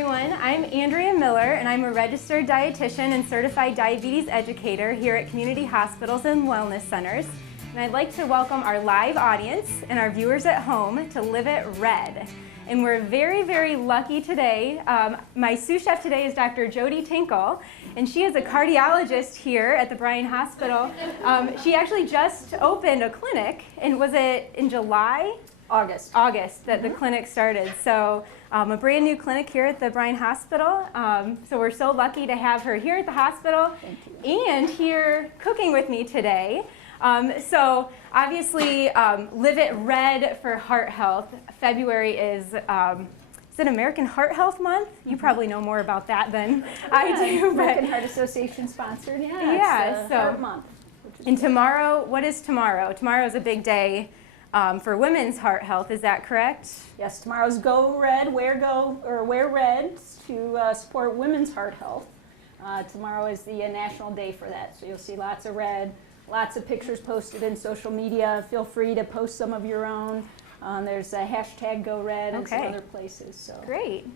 everyone. I'm Andrea Miller, and I'm a registered dietitian and certified diabetes educator here at community hospitals and wellness centers. And I'd like to welcome our live audience and our viewers at home to Live It Red. And we're very, very lucky today. My sous chef today is Dr. Jody Tinkle, and she is a cardiologist here at the Bryan Hospital. She actually just opened a clinic, and was it in July? August that the clinic started. So a brand new clinic here at the Bryan Hospital. So we're so lucky to have her here at the hospital and here cooking with me today. So obviously Live It Red for heart health. February is it American Heart Health Month? You probably know more about that than I do. American Heart Association sponsored, yeah, so Heart Month. And tomorrow, what is tomorrow? Tomorrow is a big day for women's heart health, is that correct? Yes, tomorrow's Go Red, Wear Red to support women's heart health. Tomorrow is the national day for that, so you'll see lots of red, lots of pictures posted in social media. Feel free to post some of your own. There's a hashtag Go Red and some other places. So. Great.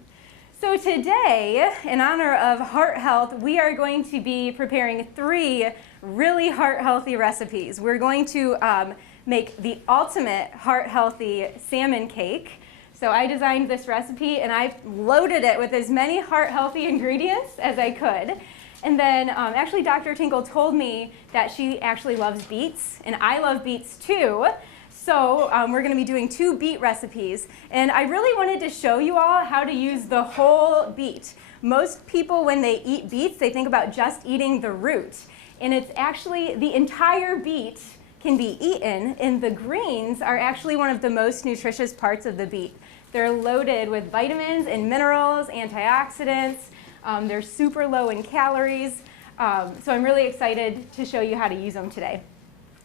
So today, in honor of heart health, we are going to be preparing 3 really heart healthy recipes. We're going to make the ultimate heart healthy salmon cake. So I designed this recipe and I loaded it with as many heart healthy ingredients as I could. And then actually Dr. Tinkle told me that she actually loves beets, and I love beets too. So we're going to be doing 2 beet recipes, and I really wanted to show you all how to use the whole beet. Most people, when they eat beets, they think about just eating the root, and it's actually the entire beet can be eaten, and the greens are actually one of the most nutritious parts of the beet. They're loaded with vitamins and minerals, antioxidants. They're super low in calories, so I'm really excited to show you how to use them today.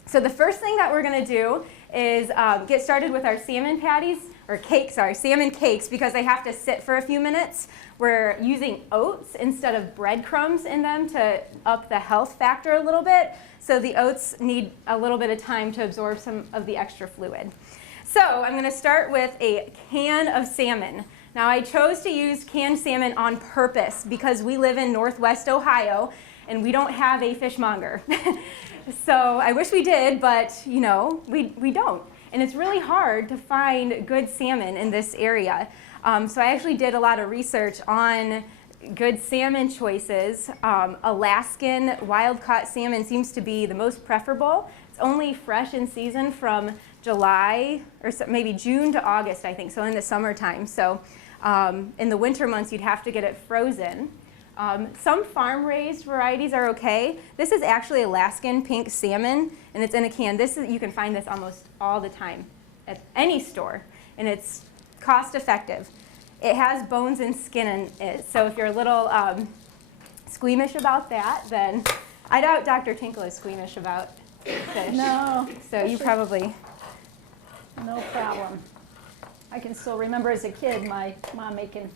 So the first thing that we're going to do is get started with our salmon patties, or cakes, salmon cakes, because they have to sit for a few minutes. We're using oats instead of breadcrumbs in them to up the health factor a little bit. So the oats need a little bit of time to absorb some of the extra fluid. So I'm going to start with a can of salmon. Now I chose to use canned salmon on purpose because we live in Northwest Ohio and we don't have a fishmonger. So I wish we did, but you know, we don't. And it's really hard to find good salmon in this area. So I actually did a lot of research on good salmon choices. Alaskan wild-caught salmon seems to be the most preferable. It's only fresh in season from July, or maybe June to August, I think, so in the summertime. So in the winter months, you'd have to get it frozen. Some farm-raised varieties are okay. This is actually Alaskan pink salmon, and it's in a can. You can find this almost all the time at any store, and it's cost-effective. It has bones and skin in it, so if you're a little squeamish about that, then I doubt Dr. Tinkle is squeamish about fish. No. So you probably... No problem. I can still remember as a kid my mom making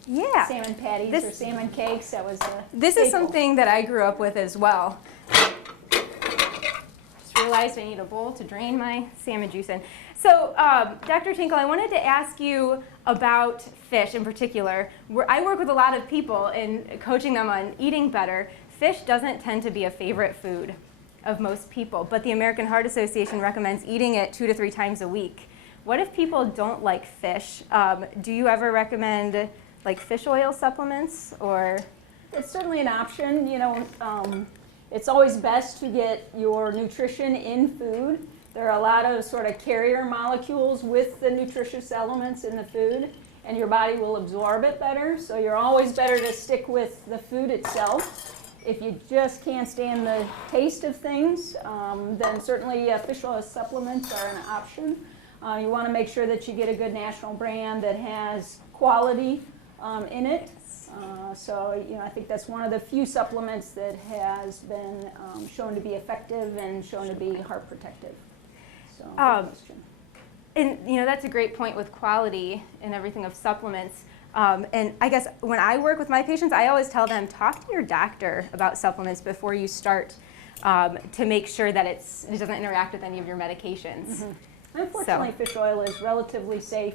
salmon patties or salmon cakes. That was This is something that I grew up with as well. Just realized I need a bowl to drain my salmon juice in. So Dr. Tinkle, I wanted to ask you about fish in particular. I work with a lot of people in coaching them on eating better. Fish doesn't tend to be a favorite food of most people, but the American Heart Association recommends eating it 2 to 3 times a week. What if people don't like fish? Do you ever recommend like fish oil supplements, or? It's certainly an option. You know, it's always best to get your nutrition in food. There are a lot of sort of carrier molecules with the nutritious elements in the food, and your body will absorb it better. So you're always better to stick with the food itself. If you just can't stand the taste of things, then certainly fish oil supplements are an option. You want to make sure that you get a good national brand that has quality in it. So you know, I think that's one of the few supplements that has been shown to be effective and shown to be heart protective. So, and you know, that's a great point with quality and everything of supplements. And I guess when I work with my patients, I always tell them, talk to your doctor about supplements before you start to make sure that it doesn't interact with any of your medications. Unfortunately, fish oil is relatively safe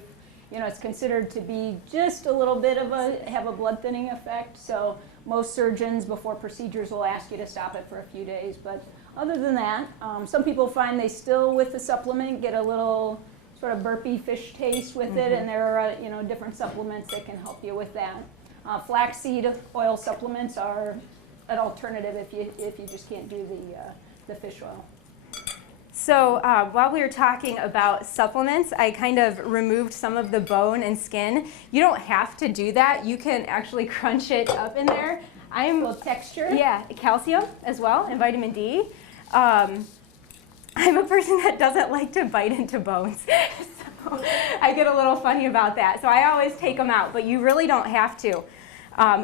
you know, it's considered to be just a little bit of have a blood thinning effect. So most surgeons before procedures will ask you to stop it for a few days. But other than that, some people find they still, with the supplement, get a little sort of burpy fish taste with it, and there are, you know, different supplements that can help you with that. Flaxseed oil supplements are an alternative if you just can't do the fish oil. So while we were talking about supplements, I kind of removed some of the bone and skin. You don't have to do that. You can actually crunch it up in there. A little texture. Yeah, calcium as well, and vitamin D. I'm a person that doesn't like to bite into bones, so I get a little funny about that. So I always take them out, but you really don't have to.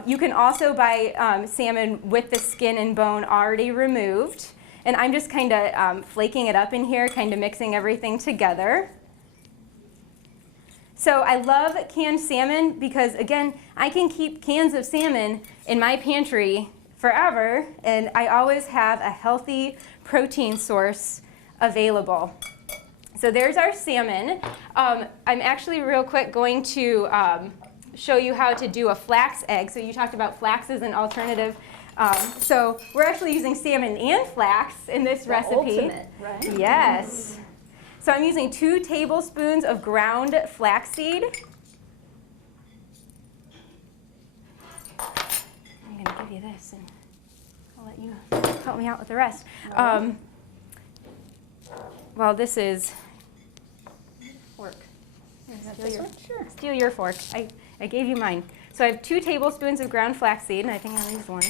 You can also buy salmon with the skin and bone already removed. And I'm just kind of flaking it up in here, kind of mixing everything together. So I love canned salmon because, again, I can keep cans of salmon in my pantry forever, and I always have a healthy protein source available. So there's our salmon. I'm actually real quick going to show you how to do a flax egg. So you talked about flax as an alternative. So we're actually using salmon and flax in this recipe. Ultimate, right? Yes. So I'm using 2 tablespoons of ground flaxseed. I'm going to give you this, and I'll let you help me out with the rest. Well, this is fork. Steal your fork. I gave you mine. So I have 2 tablespoons of ground flaxseed, and I think I'll use 1.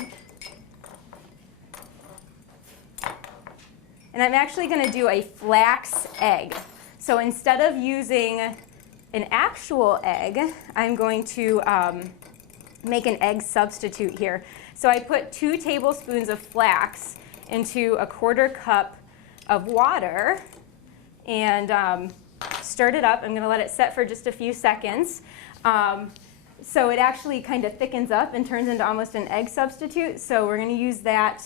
And I'm actually going to do a flax egg. So instead of using an actual egg, I'm going to make an egg substitute here. So I put 2 tablespoons of flax into a 1/4 cup of water and stirred it up. I'm going to let it set for just a few seconds. So it actually kind of thickens up and turns into almost an egg substitute. So we're going to use that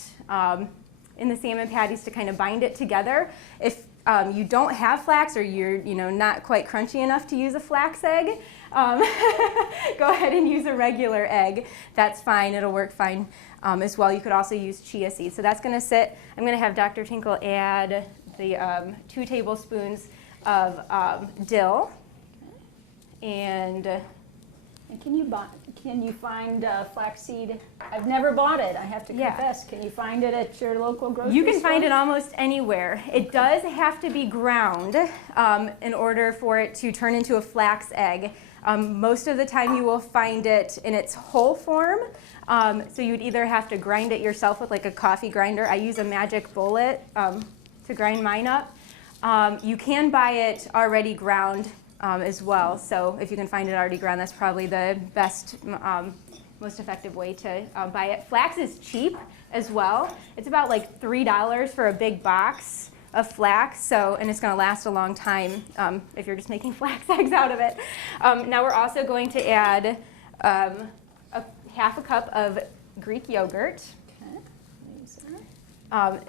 in the salmon patties to kind of bind it together. If you don't have flax, or you're not quite crunchy enough to use a flax egg, go ahead and use a regular egg. That's fine. It'll work fine as well. You could also use chia seeds. So that's going to sit. I'm going to have Dr. Tinkle add the 2 tablespoons of dill. And can you find flaxseed? I've never bought it, I have to confess. Can you find it at your local grocery store? You can find it almost anywhere. It does have to be ground in order for it to turn into a flax egg. Most of the time you will find it in its whole form. So you'd either have to grind it yourself with like a coffee grinder. I use a Magic Bullet to grind mine up. You can buy it already ground as well. So if you can find it already ground, that's probably the best, most effective way to buy it. Flax is cheap as well. It's about like $3 for a big box of flax, and it's going to last a long time if you're just making flax eggs out of it. Now we're also going to add half a cup of Greek yogurt.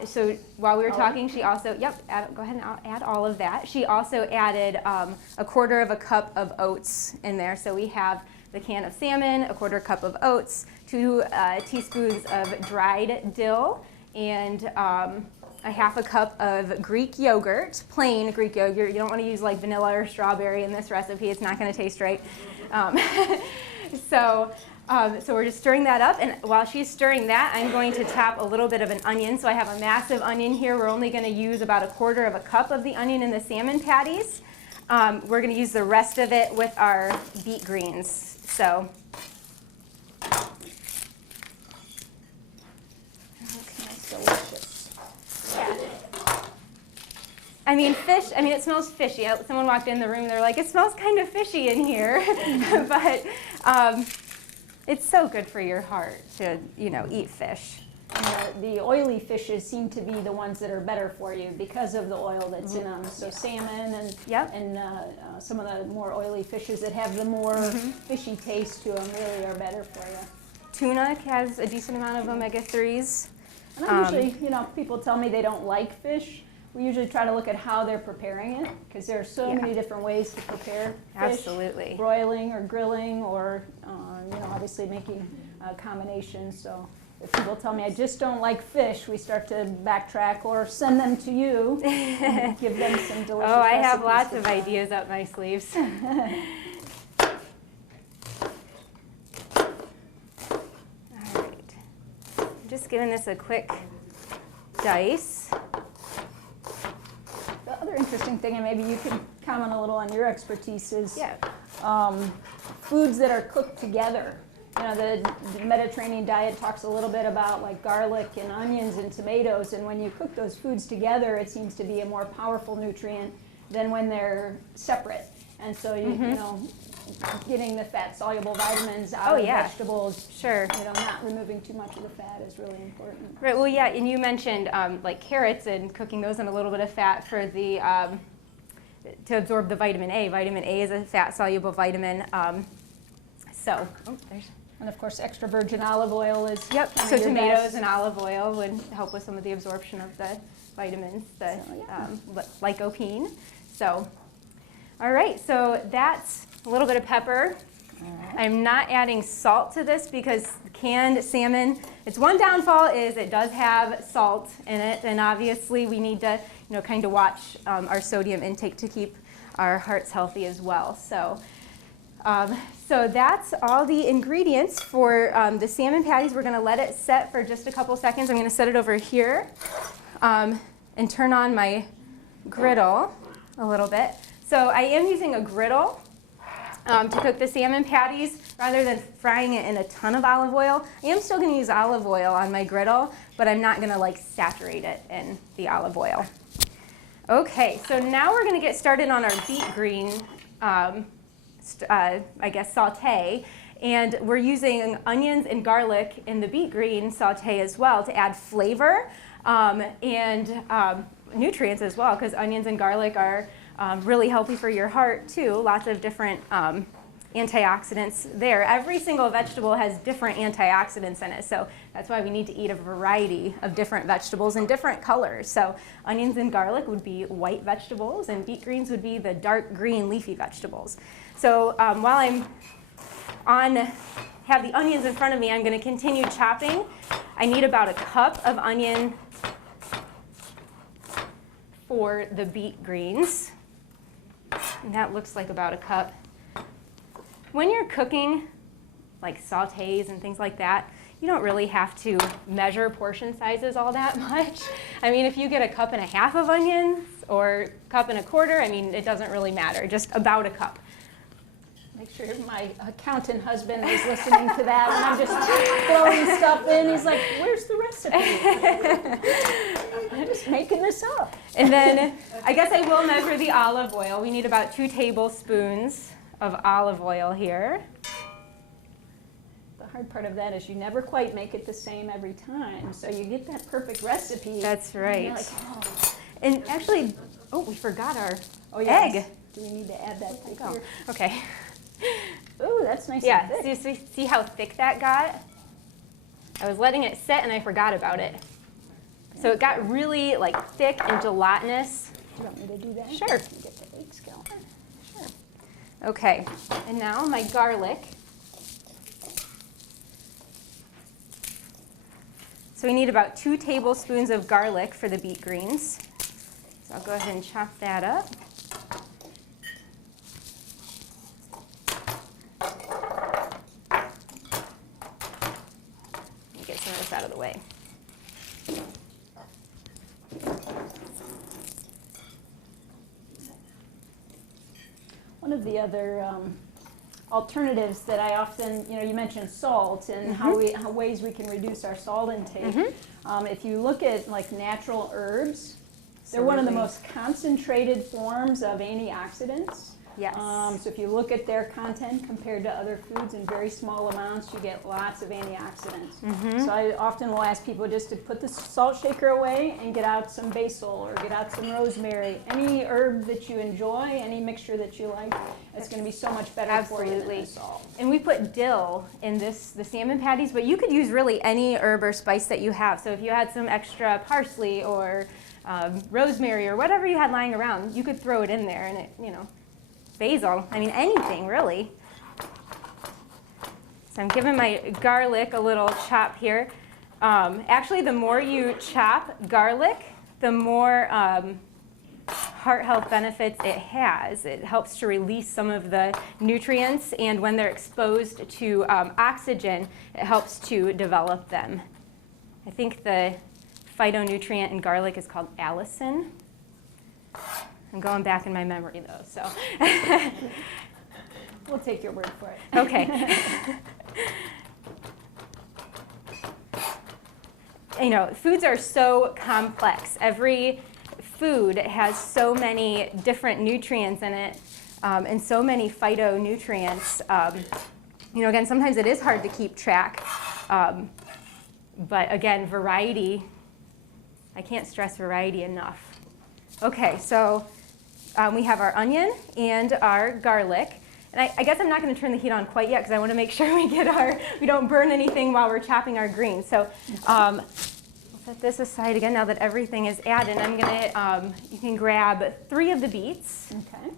So while we were talking, she also, go ahead and add all of that. She also added a 1/4 cup of oats in there. So we have the can of salmon, a 1/4 cup of oats, 2 teaspoons of dried dill, and a half a cup of Greek yogurt, plain Greek yogurt. You don't want to use like vanilla or strawberry in this recipe. It's not going to taste right. So we're just stirring that up, and while she's stirring that, I'm going to tap a little bit of an onion. So I have a massive onion here. We're only going to use about a 1/4 cup of the onion in the salmon patties. We're going to use the rest of it with our beet greens. So That's delicious. yeah. I mean, it smells fishy. Someone walked in the room, they're like, it smells kind of fishy in here. But it's so good for your heart to, eat fish. And the oily fishes seem to be the ones that are better for you because of the oil that's in them. So salmon and some of the more oily fishes that have the more fishy taste to them really are better for you. Tuna has a decent amount of omega-3s. And I usually, people tell me they don't like fish. we usually try to look at how they're preparing it, because there are so Yeah. many different ways to prepare fish. Absolutely. Broiling or grilling, or obviously making combinations. So if people tell me I just don't like fish, we start to backtrack or send them to you and give them some delicious Oh, I have recipes lots to of try. ideas up my sleeves. All right. I'm just giving this a quick dice. The other interesting thing, and maybe you can comment a little on your expertise, is Yeah. foods that are cooked together. The Mediterranean diet talks a little bit about like garlic and onions and tomatoes, and when you cook those foods together, it seems to be a more powerful nutrient than when they're separate. And so getting the fat-soluble vitamins out of vegetables, Sure. Not removing too much of the fat is really important. Right. Well, yeah, and you mentioned like carrots and cooking those in a little bit of fat for the to absorb the vitamin A. Vitamin A is a fat-soluble vitamin. And of course, extra virgin olive oil is Yep. kinda So your tomatoes best. and olive oil would help with some of the absorption of the vitamins, the lycopene. So, all right. So that's a little bit of pepper. I'm not adding salt to this because canned salmon, its one downfall is it does have salt in it, and obviously we need to kind of watch our sodium intake to keep our hearts healthy as well. So that's all the ingredients for the salmon patties. We're going to let it set for just a couple seconds. I'm going to set it over here and turn on my griddle a little bit. So I am using a griddle to cook the salmon patties rather than frying it in a ton of olive oil. I am still going to use olive oil on my griddle, but I'm not going to saturate it in the olive oil. Okay, so now we're going to get started on our beet green saute, and we're using onions and garlic in the beet green saute as well to add flavor and nutrients as well, because onions and garlic are really healthy for your heart too. Lots of different antioxidants there. Every single vegetable has different antioxidants in it, so that's why we need to eat a variety of different vegetables in different colors. So onions and garlic would be white vegetables, and beet greens would be the dark green leafy vegetables. So while have the onions in front of me, I'm going to continue chopping. I need about a cup of onion for the beet greens, and that looks like about a cup. When you're cooking like sautés and things like that, you don't really have to measure portion sizes all that much. I mean, if you get a cup and a half of onions or a cup and a quarter, I mean, it doesn't really matter, just about a cup. Make sure my accountant husband is listening to that, and I'm just throwing stuff in. He's like, "Where's the recipe?" I'm just making this up. And then I guess I will measure the olive oil. We need about 2 tablespoons of olive oil here. The hard part of that is you never quite make it the same every time, so you get that perfect recipe. That's right. And you're like, oh. And actually, we forgot our yes. egg. Do we need to add that thick Oh, here? okay. Ooh, that's nice Yeah, and thick. see how thick that got? I was letting it sit and I forgot about it. So it got really thick and gelatinous. Do you want me to do that? Sure. Get the egg scale. Sure. Okay, and now my garlic. So we need about 2 tablespoons of garlic for the beet greens. So I'll go ahead and chop that up. Get some of this out of the way. One of the other alternatives that I often, you mentioned salt and how ways we can reduce our salt intake. If you look at natural herbs, they're one of the most concentrated forms of antioxidants. Yes. So if you look at their content compared to other foods in very small amounts, you get lots of antioxidants. So I often will ask people just to put the salt shaker away and get out some basil or get out some rosemary. Any herb that you enjoy, any mixture that you like, it's going to be so much better for you than the salt. And we put dill in the salmon patties, but you could use really any herb or spice that you have. So if you had some extra parsley or rosemary or whatever you had lying around, you could throw it in there and it, basil, I mean anything really. So I'm giving my garlic a little chop here. Actually, the more you chop garlic, the more heart health benefits it has. It helps to release some of the nutrients, and when they're exposed to oxygen, it helps to develop them. I think the phytonutrient in garlic is called allicin. I'm going back in my memory though, so. We'll take your word for it. Okay. Foods are so complex. Every food has so many different nutrients in it, and so many phytonutrients. Again, sometimes it is hard to keep track, but again, variety, I can't stress variety enough. Okay, so we have our onion and our garlic. And I guess I'm not going to turn the heat on quite yet because I want to make sure we don't burn anything while we're chopping our greens. So we'll set this aside again now that everything is added. I'm going to, you can grab 3 of the beets. Okay.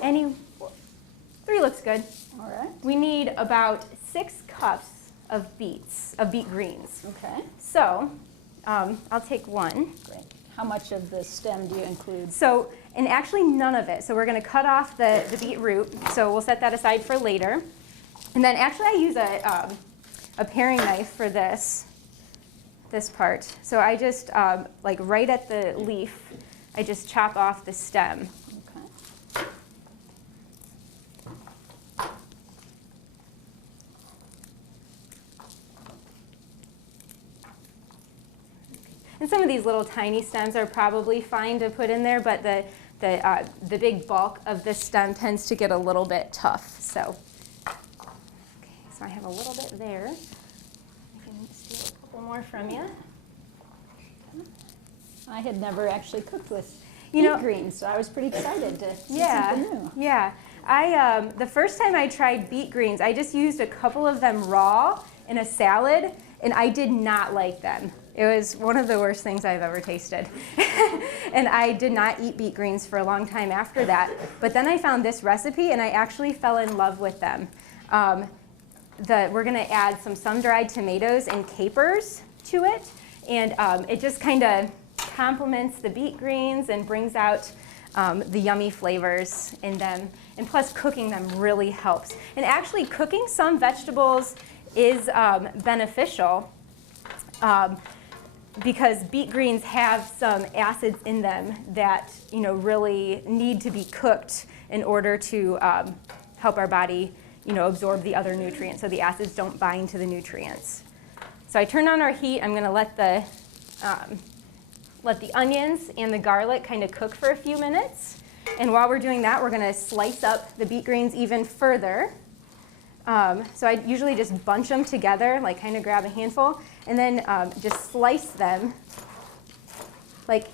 And 3 looks good. All right. We need about 6 cups of beet greens. Okay. So I'll take 1. Great. How much of the stem do you include? So, and actually none of it. So we're going to cut off the beetroot. So we'll set that aside for later. And then actually I use a paring knife for this part. So I just, like right at the leaf, I just chop off the stem. Okay. And some of these little tiny stems are probably fine to put in there, but the big bulk of this stem tends to get a little bit tough. So, okay, so I have a little bit there. I can steal a couple more from you. I had never actually cooked with beet greens, so I was pretty excited to see something new. Yeah. The first time I tried beet greens, I just used a couple of them raw in a salad, and I did not like them. It was one of the worst things I've ever tasted. And I did not eat beet greens for a long time after that. But then I found this recipe, and I actually fell in love with them. We're going to add some sun-dried tomatoes and capers to it, and it just kind of complements the beet greens and brings out the yummy flavors in them. And plus, cooking them really helps. And actually, cooking some vegetables is beneficial. Because beet greens have some acids in them that really need to be cooked in order to help our body absorb the other nutrients, so the acids don't bind to the nutrients. So I turned on our heat. I'm going to let the onions and the garlic kind of cook for a few minutes. And while we're doing that, we're going to slice up the beet greens even further. So I usually just bunch them together, like kind of grab a handful, and then just slice them, like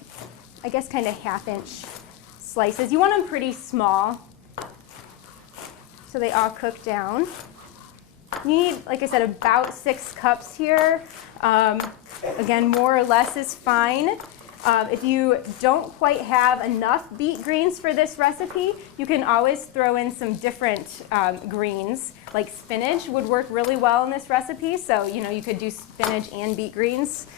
I guess kind of 1/2-inch slices. You want them pretty small, so they all cook down. You need, like I said, about 6 cups here. Again, more or less is fine. If you don't quite have enough beet greens for this recipe, you can always throw in some different greens. Like spinach would work really well in this recipe. So, you could do spinach and beet greens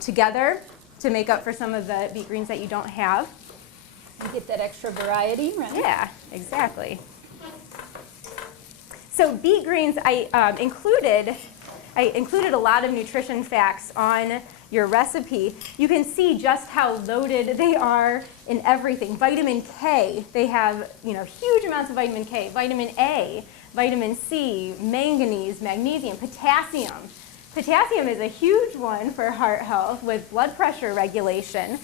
together to make up for some of the beet greens that you don't have. You get that extra variety, right? Yeah, exactly. So beet greens, I included a lot of nutrition facts on your recipe. You can see just how loaded they are in everything. Vitamin K, they have huge amounts of vitamin K, vitamin A, vitamin C, manganese, magnesium, potassium. Potassium is a huge one for heart health with blood pressure regulation.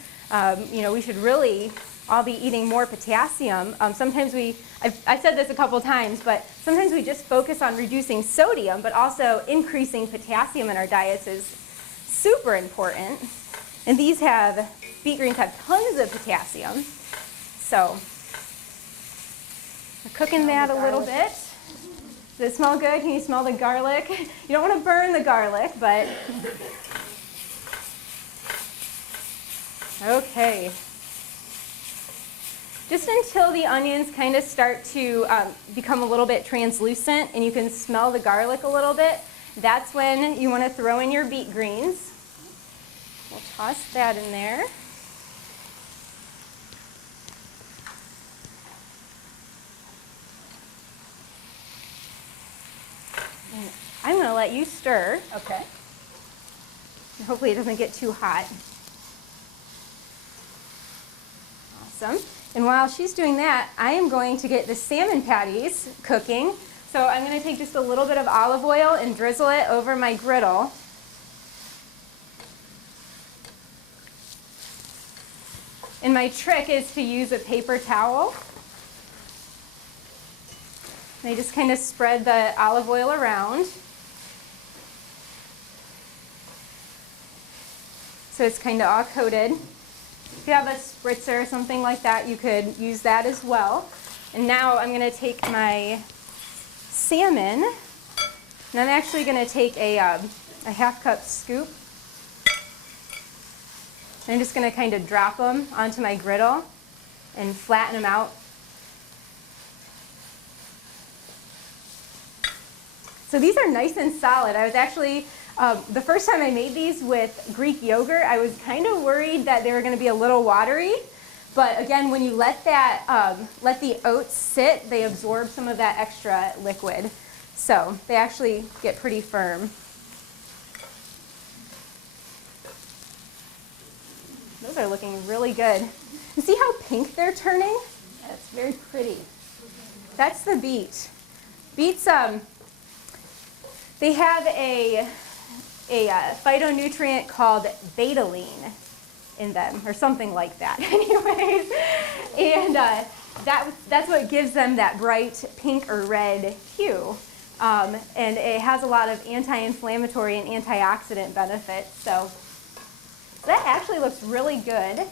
We should really all be eating more potassium. Sometimes I've said this a couple times, but sometimes we just focus on reducing sodium, but also increasing potassium in our diets is super important. And beet greens have tons of potassium. So we're cooking that a little bit. Does it smell good? Can you smell the garlic? You don't want to burn the garlic, but Okay. Just until the onions kind of start to become a little bit translucent and you can smell the garlic a little bit, that's when you want to throw in your beet greens. We'll toss that in there. And I'm going to let you stir. Okay. And hopefully it doesn't get too hot. Awesome. And while she's doing that, I am going to get the salmon patties cooking. So I'm going to take just a little bit of olive oil and drizzle it over my griddle. And my trick is to use a paper towel. And I just kind of spread the olive oil around. So it's kind of all coated. If you have a spritzer or something like that, you could use that as well. And now I'm going to take my salmon, and I'm actually going to take a half-cup scoop. And I'm just going to kind of drop them onto my griddle and flatten them out. So these are nice and solid. I was actually, the first time I made these with Greek yogurt, I was kind of worried that they were going to be a little watery. But again, when you let the oats sit, they absorb some of that extra liquid. So they actually get pretty firm. Those are looking really good. You see how pink they're turning? That's very pretty. That's the beet. Beets, they have a phytonutrient called betaline in them, or something like that. Anyways, and that's what gives them that bright pink or red hue. And it has a lot of anti-inflammatory and antioxidant benefits. So that actually looks really good.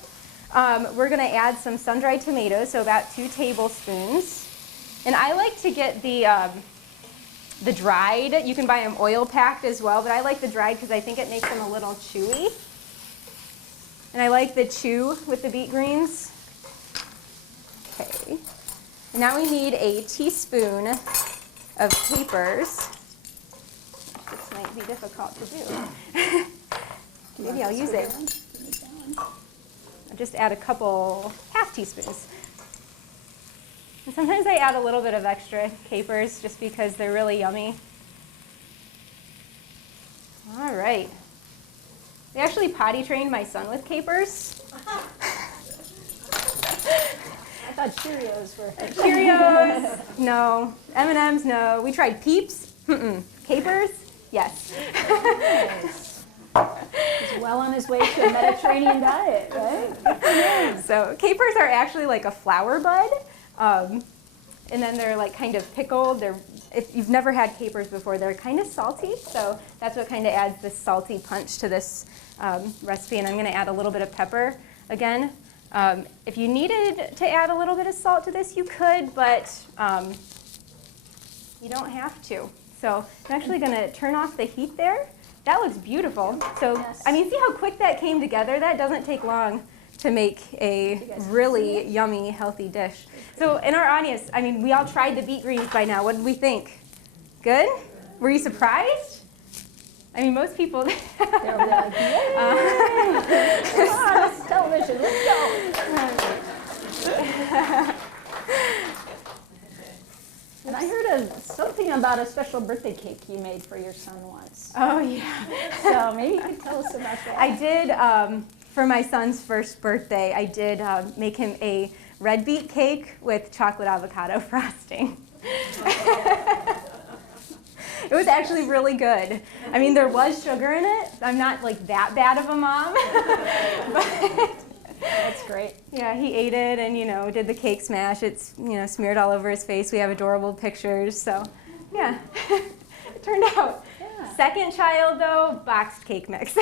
We're going to add some sun-dried tomatoes, so about 2 tablespoons. And I like to get the dried. You can buy them oil packed as well, but I like the dried because I think it makes them a little chewy. And I like the chew with the beet greens. Okay. And now we need a teaspoon of capers. This might be difficult to do. Maybe I'll use it. I'll just add a couple half teaspoons. And sometimes I add a little bit of extra capers just because they're really yummy. All right. They actually potty trained my son with capers. I thought Cheerios were. Cheerios, no. M&Ms, no. We tried Peeps, Capers, yes. Nice. He's well on his way to a Mediterranean diet, right? So capers are actually like a flower bud, and then they're like kind of pickled. If you've never had capers before, they're kind of salty, so that's what kind of adds this salty punch to this recipe. And I'm going to add a little bit of pepper again. If you needed to add a little bit of salt to this, you could, but you don't have to. So I'm actually going to turn off the heat there. That looks beautiful. So, yes. I mean, see how quick that came together? That doesn't take long to make a really yummy, healthy dish. So in our audience, I mean, we all tried the beet greens by now. What did we think? Good? Were you surprised? I mean, most people. They'll be like, yay! Come on, it's television, let's go. And I heard something about a special birthday cake you made for your son once. Oh, yeah. So maybe you could tell us about that. I did, for my son's first birthday, I did make him a red beet cake with chocolate avocado frosting. It was actually really good. I mean, there was sugar in it. I'm not like that bad of a mom. But that's great. yeah, he ate it and, did the cake smash. It's, smeared all over his face. We have adorable pictures. So, yeah, it turned out. Yeah. Second child, though, boxed cake mix.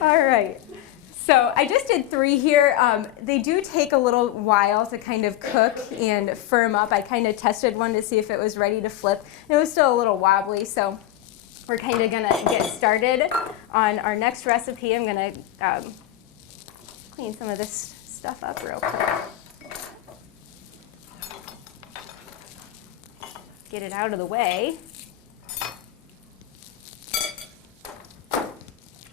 All right. So I just did 3 here. They do take a little while to kind of cook and firm up. I kind of tested one to see if it was ready to flip. It was still a little wobbly, so we're kind of gonna get started on our next recipe. I'm gonna clean some of this stuff up real quick. Get it out of the way.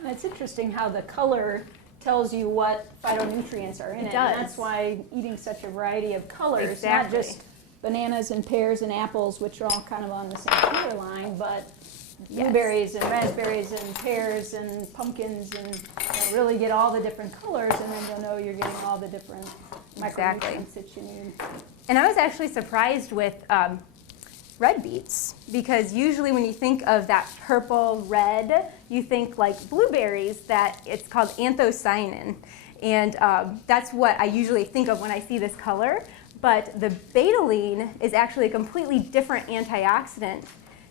It's interesting how the color tells you what phytonutrients are in it. does. And that's why eating such a variety of colors, Exactly. not just bananas and pears and apples, which are all kind of on the same color line, but blueberries and raspberries and pears and pumpkins, and really get all the different colors, and then you'll know you're getting all the different micronutrients that you need. And I was actually surprised with red beets, because usually when you think of that purple red, you think like blueberries, that it's called anthocyanin. And that's what I usually think of when I see this color. But the betalain is actually a completely different antioxidant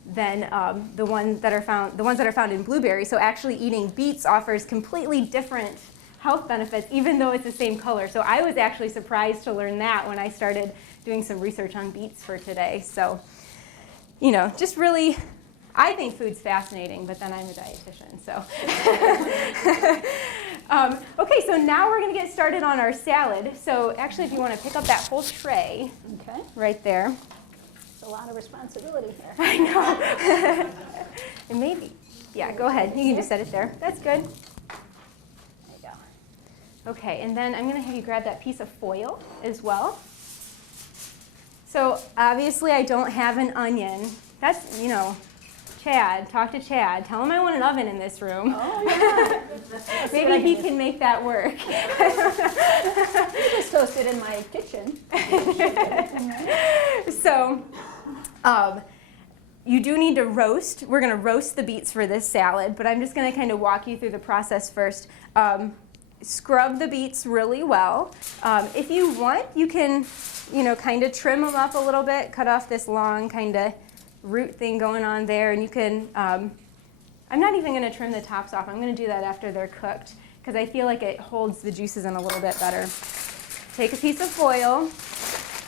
than the ones that are found in blueberries. So actually eating beets offers completely different health benefits, even though it's the same color. So I was actually surprised to learn that when I started doing some research on beets for today. So, you know, just really, I think food's fascinating, but then I'm a dietitian, so. Okay, so now we're gonna get started on our salad. So actually, if you wanna pick up that whole tray, Okay, right there. it's a lot of responsibility here. I know. And maybe, yeah, go ahead. You can just set it there. That's good. There you go. Okay, and then I'm gonna have you grab that piece of foil as well. So obviously I don't have an onion. That's, you know, Chad, talk to Chad. Tell him I want an oven in this room. Oh, yeah. Maybe he can make that work. I just toasted in my kitchen. So you do need to roast. We're going to roast the beets for this salad, but I'm just going to kind of walk you through the process first. Scrub the beets really well. If you want, you can, you know, kind of trim them up a little bit, cut off this long kind of root thing going on there, and you can, I'm not even going to trim the tops off. I'm going to do that after they're cooked, because I feel like it holds the juices in a little bit better. Take a piece of foil,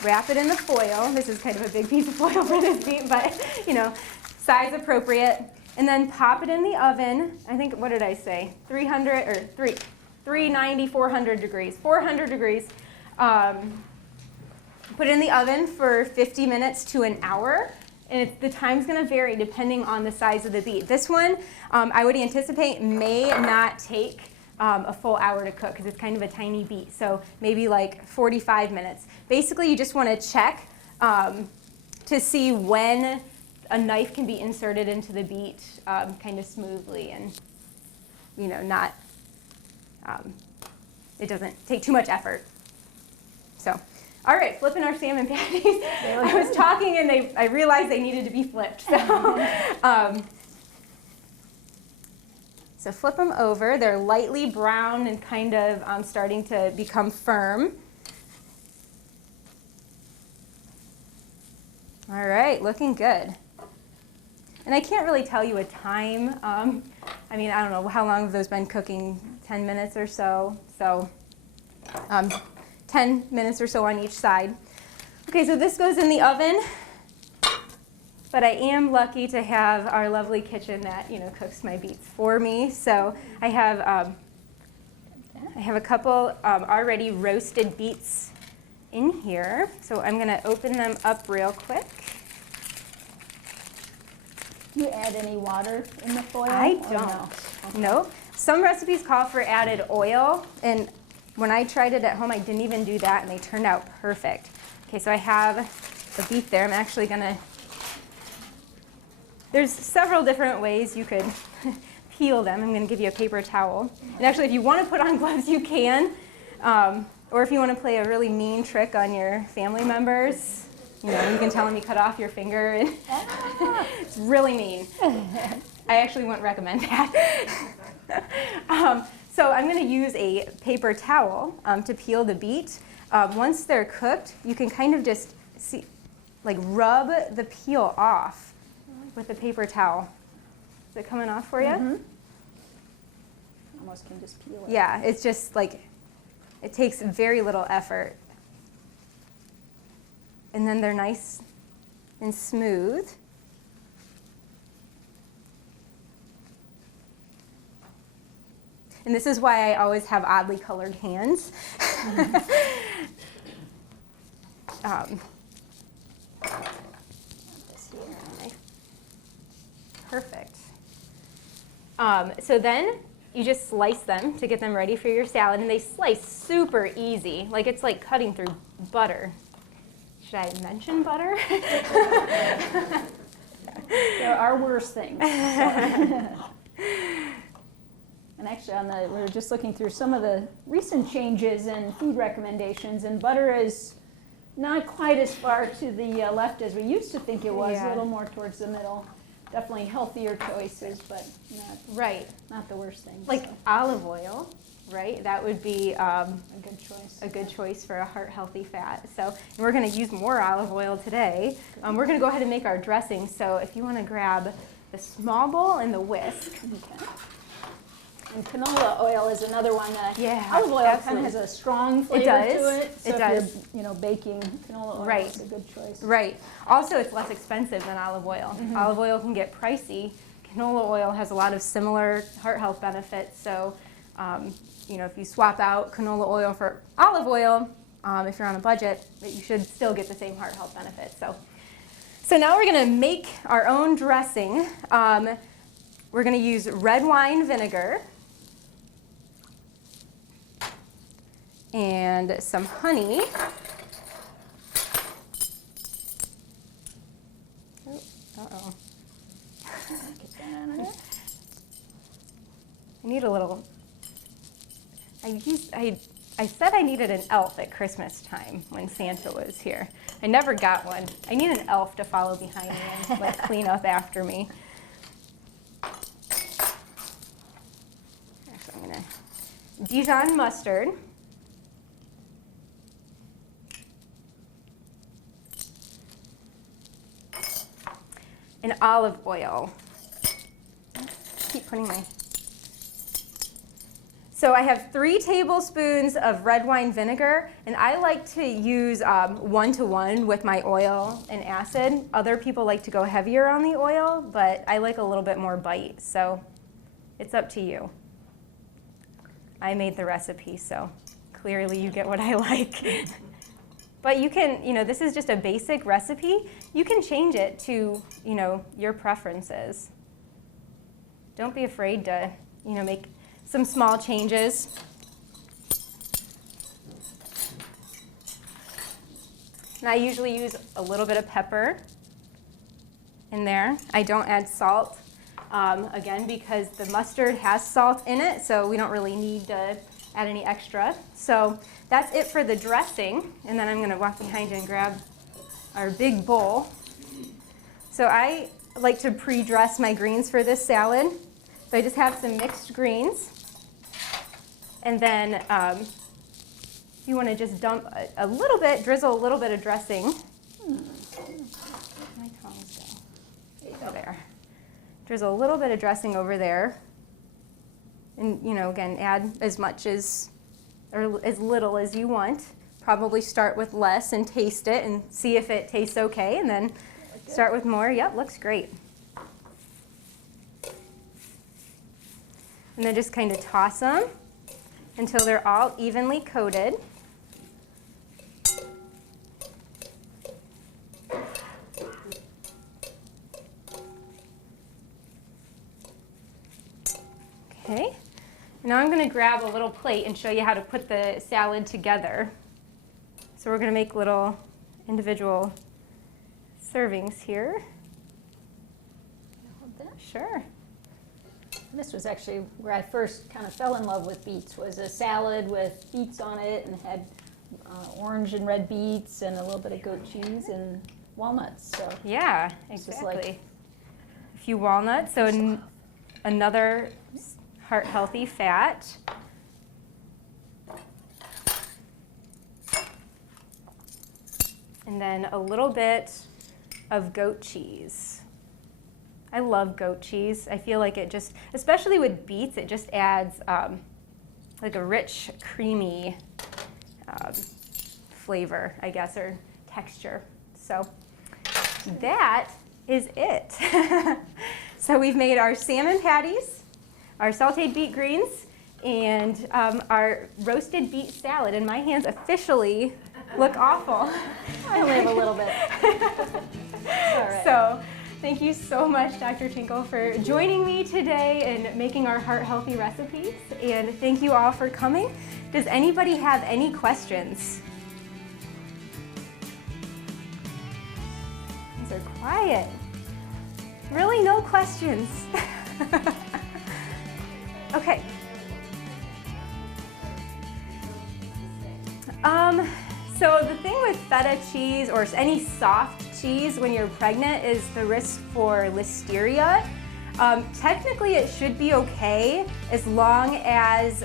wrap it in the foil. This is kind of a big piece of foil for this beet, but, you know, size appropriate. And then pop it in the oven. I think, what did I say? 390, 400 degrees. 400 degrees. Put it in the oven for 50 minutes to an hour. And the time's going to vary depending on the size of the beet. This one, I would anticipate, may not take a full hour to cook, because it's kind of a tiny beet. So maybe like 45 minutes. Basically, you just want to check to see when a knife can be inserted into the beet kind of smoothly, and, you know, not, it doesn't take too much effort. So. All right, flipping our salmon patties. I was talking and I realized they needed to be flipped. So flip them over. They're lightly brown and kind of starting to become firm. All right, looking good. And I can't really tell you a time. I mean, I don't know, how long have those been cooking? 10 minutes or so. So 10 minutes or so on each side. Okay, so this goes in the oven, but I am lucky to have our lovely kitchen that, you know, cooks my beets for me. So I have a couple already roasted beets in here. So I'm going to open them up real quick. Do you add any water in the foil? I or don't. No? Okay. No. Some recipes call for added oil, and when I tried it at home, I didn't even do that, and they turned out perfect. Okay, so I have the beet there. I'm actually gonna, there's several different ways you could peel them. I'm gonna give you a paper towel. And actually, if you wanna put on gloves, you can. Or if you wanna play a really mean trick on your family members, you know, you can tell them you cut off your finger. And it's really mean. I actually wouldn't recommend that. So I'm going to use a paper towel to peel the beet. Once they're cooked, you can kind of just see, like, rub the peel off with the paper towel. Is it coming off for you? Mm-hmm. Almost can just peel it. Yeah, it's just like, it takes very little effort. And then they're nice and smooth. And this is why I always have oddly colored hands. Perfect. So then you just slice them to get them ready for your salad, and they slice super easy, like it's like cutting through butter. Should I mention butter? There are worse things. So. And actually, we were just looking through some of the recent changes in food recommendations, and butter is not quite as far to the left as we used to think it was, Yeah. a little more towards the middle. Definitely healthier choices, but not the worst things. Like olive oil, right? That would be a good choice. a good choice for a heart-healthy fat. So, and we're going to use more olive oil today. We're going to go ahead and make our dressing. So if you want to grab the small bowl and the whisk. Okay. And canola oil is another one that Yeah, olive oil absolutely. kind of has a strong flavor does. to it. So It does. if you're baking, canola oil Right. is a good choice. Right. Also, it's less expensive than olive oil. Mm-hmm. Olive oil can get pricey. Canola oil has a lot of similar heart health benefits. So, if you swap out canola oil for olive oil, if you're on a budget, you should still get the same heart health benefits. So now we're going to make our own dressing. We're going to use red wine vinegar and some honey. Uh-oh. I need a little, I said I needed an elf at Christmas time when Santa was here. I never got one. I need an elf to follow behind me and like clean up after me. So I'm gonna Dijon mustard. And olive oil. Keep putting my. So I have 3 tablespoons of red wine vinegar, and I like to use 1-to-1 with my oil and acid. Other people like to go heavier on the oil, but I like a little bit more bite, so it's up to you. I made the recipe, so clearly you get what I like. But you can, this is just a basic recipe. You can change it to, your preferences. Don't be afraid to, make some small changes. And I usually use a little bit of pepper in there. I don't add salt, again, because the mustard has salt in it, so we don't really need to add any extra. So that's it for the dressing. And then I'm going to walk behind you and grab our big bowl. So I like to pre-dress my greens for this salad. So I just have some mixed greens. And then you want to just dump a little bit, drizzle a little bit of dressing. My tongs go. There you go. There. Drizzle a little bit of dressing over there. And, again, add as much or as little as you want. Probably start with less and taste it and see if it tastes okay, and then start with more. Yep, looks great. And then just kind of toss them until they're all evenly coated. Okay. Now I'm going to grab a little plate and show you how to put the salad together. So we're going to make little individual servings here. Sure. This was actually where I first kind of fell in love with beets, was a salad with beets on it and had orange and red beets and a little bit of goat cheese and walnuts. So yeah, exactly. A few walnuts, so another heart-healthy fat. And then a little bit of goat cheese. I love goat cheese. I feel like it just, especially with beets, it just adds like a rich, creamy flavor, I guess, or texture. So that is it. So we've made our salmon patties, our sauteed beet greens, and our roasted beet salad. And my hands officially look awful. I only have a little bit. All right. So thank you so much, Dr. Tinkle, for joining me today and making our heart healthy recipes. And thank you all for coming. Does anybody have any questions? These are quiet. Really, no questions. Okay. So the thing with feta cheese or any soft cheese when you're pregnant is the risk for listeria. Technically it should be okay as long as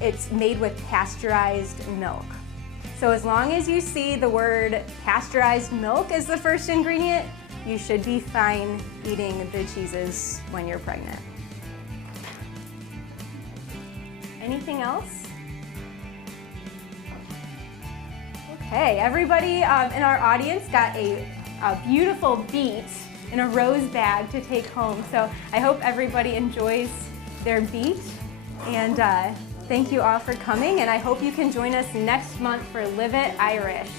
it's made with pasteurized milk. So as long as you see the word pasteurized milk as the first ingredient, you should be fine eating the cheeses when you're pregnant. Anything else? Okay, everybody in our audience got a beautiful beet in a rose bag to take home. So I hope everybody enjoys their beet. And thank you all for coming. And I hope you can join us next month for Live It Irish.